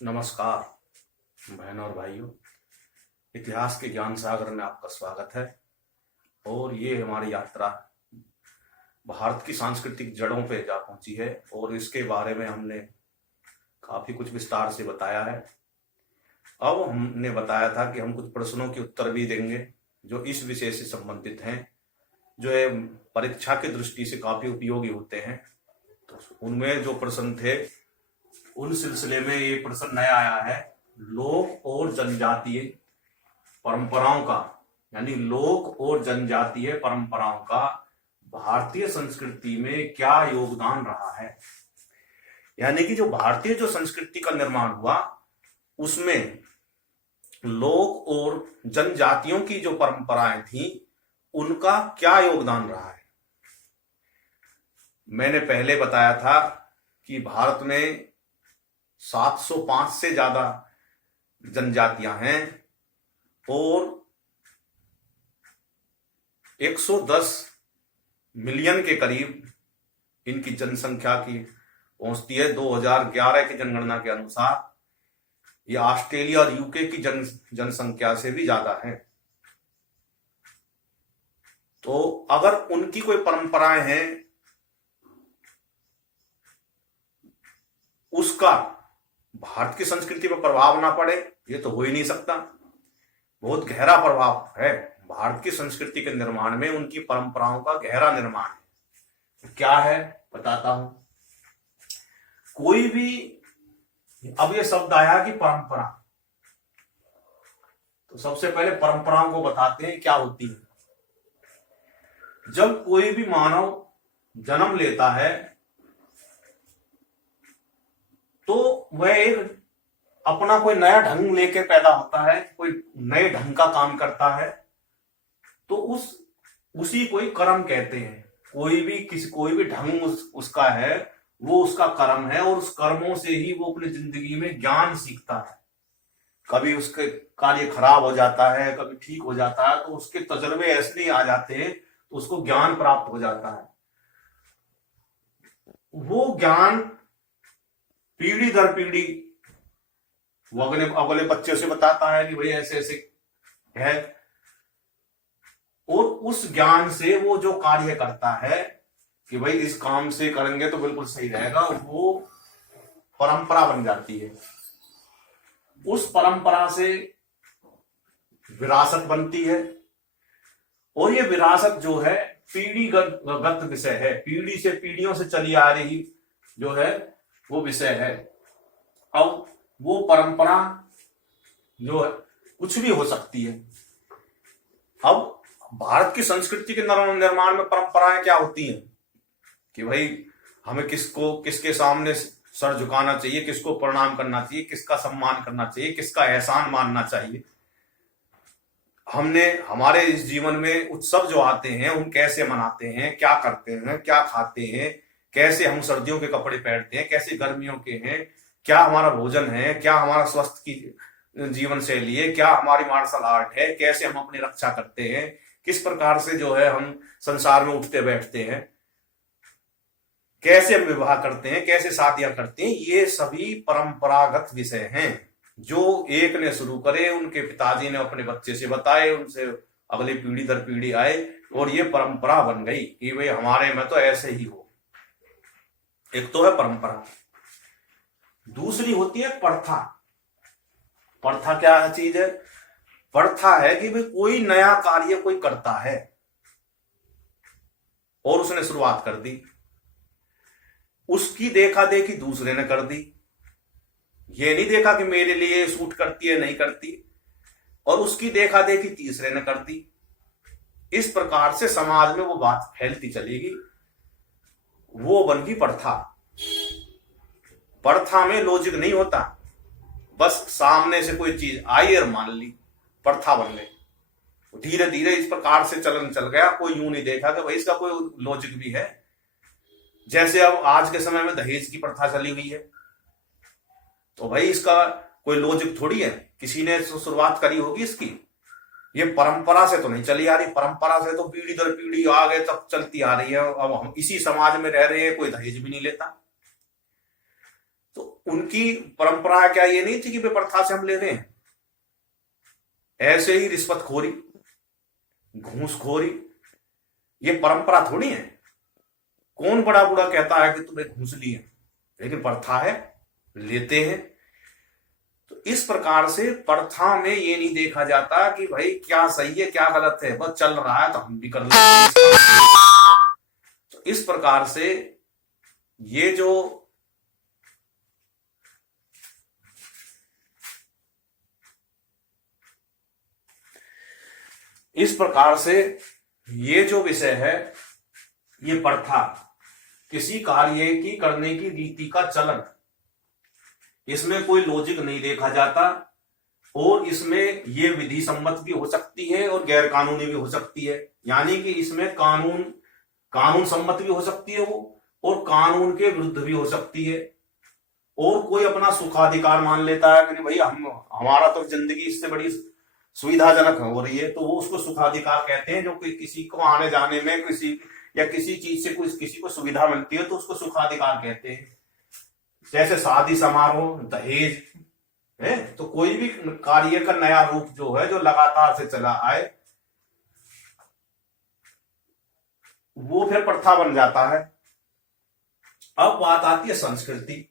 नमस्कार बहनों और भाइयों। इतिहास के ज्ञान सागर में आपका स्वागत है। और ये हमारी यात्रा भारत की सांस्कृतिक जड़ों पे जा पहुंची है और इसके बारे में हमने काफी कुछ विस्तार से बताया है। अब हमने बताया था कि हम कुछ प्रश्नों के उत्तर भी देंगे जो इस विषय से संबंधित हैं, जो है परीक्षा की दृष्टि से काफी उपयोगी होते हैं। तो उनमें जो प्रश्न थे उन सिलसिले में ये प्रश्न नया आया है, लोक और जनजातीय परंपराओं का, यानी लोक और जनजातीय परंपराओं का भारतीय संस्कृति में क्या योगदान रहा है। यानी कि जो भारतीय जो संस्कृति का निर्माण हुआ उसमें लोक और जनजातियों की जो परंपराएं थी उनका क्या योगदान रहा है। मैंने पहले बताया था कि भारत में 705 से ज्यादा जनजातियां हैं और 110 मिलियन के करीब इनकी जनसंख्या की पहुंचती है। 2011 की जनगणना के अनुसार ये ऑस्ट्रेलिया और यूके की जनसंख्या से भी ज्यादा है। तो अगर उनकी कोई परंपराएं हैं उसका भारत की संस्कृति पर प्रभाव ना पड़े, ये तो हो ही नहीं सकता। बहुत गहरा प्रभाव है भारत की संस्कृति के निर्माण में, उनकी परंपराओं का गहरा निर्माण है। तो क्या है बताता हूं। कोई भी, अब ये शब्द आया कि परंपरा, तो सबसे पहले परंपराओं को बताते हैं क्या होती है। जब कोई भी मानव जन्म लेता है तो वह एक अपना कोई नया ढंग लेके पैदा होता है, कोई नए ढंग का काम करता है, तो उसी कोई कर्म कहते हैं। कोई भी ढंग उसका है, वो उसका कर्म है और उस कर्मों से ही वो अपनी जिंदगी में ज्ञान सीखता है। कभी उसके कार्य खराब हो जाता है, कभी ठीक हो जाता है, तो उसके तजर्बे ऐसे ही आ जाते हैं तो उसको ज्ञान प्राप्त हो जाता है। वो ज्ञान पीढ़ी दर पीढ़ी वो अगले बच्चे से बताता है कि भाई ऐसे ऐसे है, और उस ज्ञान से वो जो कार्य करता है कि भाई इस काम से करेंगे तो बिल्कुल सही रहेगा, वो परंपरा बन जाती है। उस परंपरा से विरासत बनती है और ये विरासत जो है पीढ़ीगत विषय है, पीढ़ी से पीढ़ियों से चली आ रही जो है वो विषय है। अब वो परंपरा जो है कुछ भी हो सकती है। अब भारत की संस्कृति के निर्माण में परंपराएं क्या होती हैं कि भाई हमें किसके सामने सर झुकाना चाहिए, किसको प्रणाम करना चाहिए, किसका सम्मान करना चाहिए, किसका एहसान मानना चाहिए। हमने हमारे इस जीवन में उत्सव जो आते हैं उन कैसे मनाते हैं, क्या करते हैं, क्या खाते हैं, कैसे हम सर्दियों के कपड़े पहनते हैं, कैसे गर्मियों के हैं, क्या हमारा भोजन है, क्या हमारा स्वस्थ की जीवन शैली है, क्या हमारी मार्शल आर्ट है, कैसे हम अपनी रक्षा करते हैं, किस प्रकार से जो है हम संसार में उठते बैठते हैं, कैसे हम विवाह करते हैं, कैसे शादियां करते हैं। ये सभी परंपरागत विषय हैं जो एक ने शुरू करे, उनके पिताजी ने अपने बच्चे से बताए, उनसे अगली पीढ़ी दर पीढ़ी आए और ये परंपरा बन गई कि भाई हमारे में तो ऐसे ही हो। एक तो है परंपरा, दूसरी होती है प्रथा। प्रथा क्या चीज है? प्रथा है कि भाई कोई नया कार्य कोई करता है और उसने शुरुआत कर दी, उसकी देखा देखी दूसरे ने कर दी। ये नहीं देखा कि मेरे लिए सूट करती है नहीं करती, और उसकी देखा देखी तीसरे ने कर दी। इस प्रकार से समाज में वो बात फैलती चलेगी, वो बन गई प्रथा। प्रथा में लॉजिक नहीं होता, बस सामने से कोई चीज आई और मान ली, प्रथा बन गई। धीरे धीरे इस प्रकार से चलन चल गया, कोई यूं नहीं देखा कि भाई इसका कोई लॉजिक भी है। जैसे अब आज के समय में दहेज की प्रथा चली हुई है, तो भाई इसका कोई लॉजिक थोड़ी है, किसी ने शुरुआत करी होगी इसकी। ये परंपरा से तो नहीं चली आ रही, परंपरा से तो पीढ़ी दर पीढ़ी आगे तक चलती आ रही है। अब हम इसी समाज में रह रहे हैं, कोई दहेज भी नहीं लेता। तो उनकी परंपरा क्या ये नहीं थी कि प्रथा से हम ले रहे हैं। ऐसे ही रिश्वतखोरी, घूसखोरी, ये परंपरा थोड़ी है। कौन बड़ा बूढ़ा कहता है कि तुम्हें घूस ली है, लेकिन प्रथा है, लेते हैं। तो इस प्रकार से प्रथा में ये नहीं देखा जाता कि भाई क्या सही है क्या गलत है, बस चल रहा है तो हम भी कर लेते हैं। तो इस प्रकार से ये जो विषय है, ये प्रथा, किसी कार्य की करने की रीति का चलन, इसमें कोई लॉजिक नहीं देखा जाता। और इसमें ये विधि सम्मत भी हो सकती है और गैर कानूनी भी हो सकती है। यानी कि इसमें कानून सम्मत भी हो सकती है वो, और कानून के विरुद्ध भी हो सकती है। और कोई अपना सुखाधिकार मान लेता है कि भाई हमारा तो जिंदगी इससे बड़ी सुविधाजनक हो रही है, तो वो उसको सुखाधिकार कहते हैं। जो किसी को आने जाने में किसी चीज से किसी को सुविधा मिलती है तो उसको सुखाधिकार कहते हैं। जैसे शादी समारोह, दहेज है, तो कोई भी कार्य का नया रूप जो है, जो लगातार से चला आए, वो फिर प्रथा बन जाता है। अब बात आती है संस्कृति,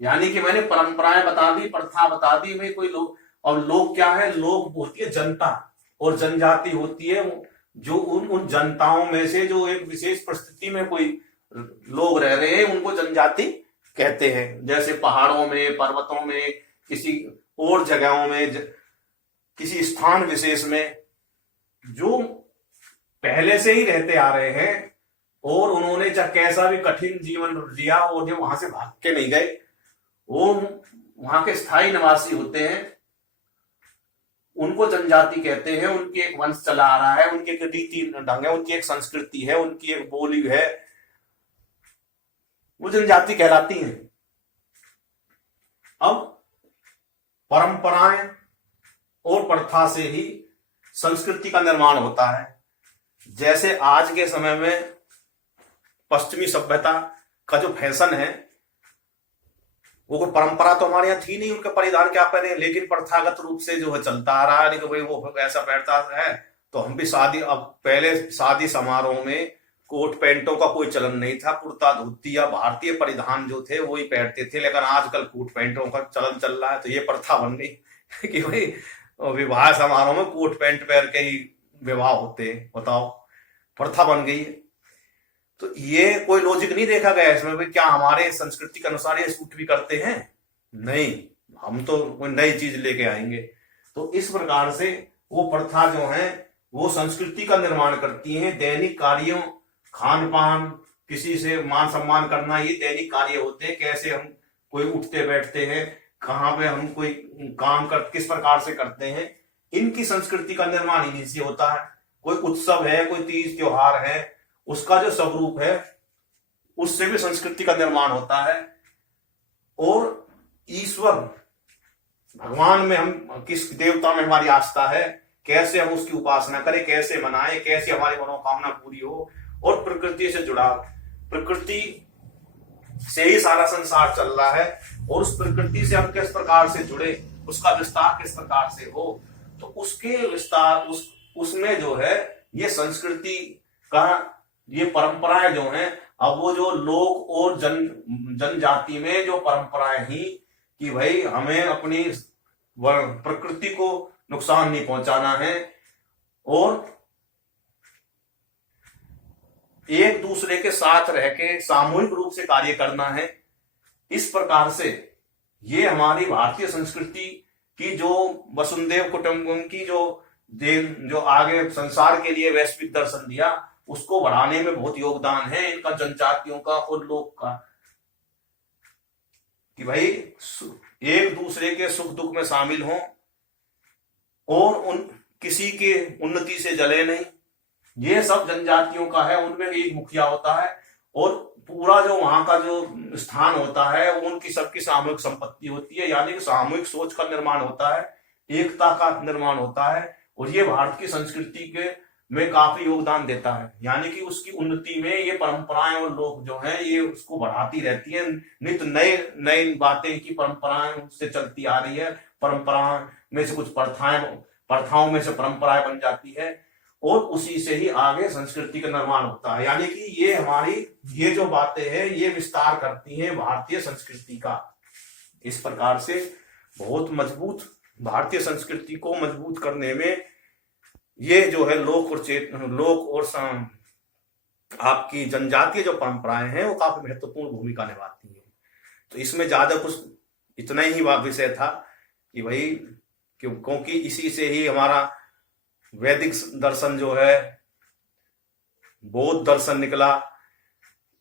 यानी कि मैंने परंपराएं बता दी, प्रथा बता दी, में कोई लोग, और लोग क्या है, लोग होती है जनता, और जनजाति होती है जो उन जनताओं में से जो एक विशेष परिस्थिति में कोई लोग रह रहे हैं, उनको जनजाति कहते हैं। जैसे पहाड़ों में, पर्वतों में, किसी और जगहों में, किसी स्थान विशेष में जो पहले से ही रहते आ रहे हैं, और उन्होंने चाहे कैसा भी कठिन जीवन जिया और जो वहां से भाग के नहीं गए, वो वहां के स्थायी निवासी होते हैं, उनको जनजाति कहते हैं। उनके एक वंश चला आ रहा है, उनके एक रीति ढंग है, उनकी एक संस्कृति है, उनकी एक बोली है, वो जनजाति कहलाती हैं। अब परंपराएं और प्रथा से ही संस्कृति का निर्माण होता है। जैसे आज के समय में पश्चिमी सभ्यता का जो फैशन है, वो कोई परंपरा तो हमारे यहाँ थी नहीं, उनका परिधान क्या पहने, लेकिन प्रथागत रूप से जो है चलता आ रहा है कि भाई वो ऐसा पहनता है तो हम भी अब पहले शादी समारोह में कोट पैंटों का कोई चलन नहीं था, कुर्ता धोती या भारतीय परिधान जो थे वो ही पहनते थे। लेकिन आजकल कोट पैंटों का चलन चल रहा है, तो ये प्रथा बन गई कि भाई विवाह समारोह में कोट पैंट पहन के ही विवाह होते हैं। बताओ, प्रथा बन गई है। तो ये कोई लॉजिक नहीं देखा गया इसमें, भाई क्या हमारे संस्कृति के अनुसार ये सूट भी करते हैं? नहीं, हम तो कोई नई चीज लेके आएंगे। तो इस प्रकार से वो प्रथा जो है वो संस्कृति का निर्माण करती हैं। दैनिक कार्यों, खान पान, किसी से मान सम्मान करना, ये दैनिक कार्य होते हैं। कैसे हम कोई उठते बैठते हैं, कहाँ पे हम कोई काम किस प्रकार से करते हैं, इनकी संस्कृति का निर्माण इन्हीं से होता है। कोई उत्सव है, कोई तीज त्योहार है, उसका जो स्वरूप है उससे भी संस्कृति का निर्माण होता है। और ईश्वर भगवान में हम किस देवता में हमारी आस्था है, कैसे हम उसकी उपासना करें, कैसे मनाएं, कैसे हमारी मनोकामना पूरी हो। और प्रकृति से जुड़ा, प्रकृति से ही सारा संसार चल रहा है, और उस प्रकृति से हम किस प्रकार से जुड़े, उसका विस्तार किस प्रकार से हो, तो उसके विस्तार उसमें जो है ये संस्कृति का, ये परंपराएं जो हैं, अब वो जो लोग और जनजाति में जो परंपराएं ही कि भाई हमें अपनी प्रकृति को नुकसान नहीं पहुंचाना है और एक दूसरे के साथ रह के सामूहिक रूप से कार्य करना है। इस प्रकार से ये हमारी भारतीय संस्कृति की जो वसुंधैव कुटुंबकम की जो आगे संसार के लिए वैश्विक दर्शन दिया, उसको बढ़ाने में बहुत योगदान है इनका, जनजातियों का और लोग का, कि भाई एक दूसरे के सुख दुख में शामिल हों और किसी के उन्नति से जले नहीं। ये सब जनजातियों का है, उनमें एक मुखिया होता है और पूरा जो वहां का जो स्थान होता है उनकी सबकी सामूहिक संपत्ति होती है। यानी कि सामूहिक सोच का निर्माण होता है, एकता का निर्माण होता है। और ये भारत की संस्कृति के में काफी योगदान देता है। यानी कि उसकी उन्नति में ये परंपराएं और लोग जो हैं ये उसको बढ़ाती रहती है। नित्य नए नई बातें की परंपराएं उससे चलती आ रही है। परंपराओं में से कुछ प्रथाओं में से परंपराएं बन जाती है और उसी से ही आगे संस्कृति का निर्माण होता है। यानी कि ये हमारी ये जो बातें हैं ये विस्तार करती हैं भारतीय संस्कृति का। इस प्रकार से बहुत मजबूत भारतीय संस्कृति को मजबूत करने में ये जो है लोक और आपकी जनजातीय जो परंपराएं हैं वो काफी महत्वपूर्ण भूमिका निभाती हैं। तो इसमें ज्यादा कुछ इतना ही विषय था कि भाई क्योंकि इसी से ही हमारा वैदिक दर्शन जो है बौद्ध दर्शन निकला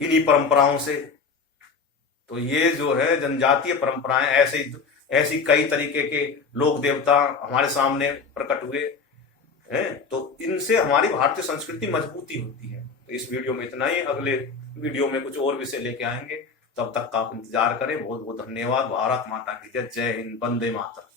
इन्हीं परंपराओं से। तो ये जो है जनजातीय परंपराएं ऐसी कई तरीके के लोक देवता हमारे सामने प्रकट हुए हैं। तो इनसे हमारी भारतीय संस्कृति मजबूती होती है। तो इस वीडियो में इतना ही, अगले वीडियो में कुछ और विषय लेके आएंगे। तब तक का आप इंतजार करें। बहुत बहुत धन्यवाद। भारत माता की जय। जय हिंद। वंदे मातरम।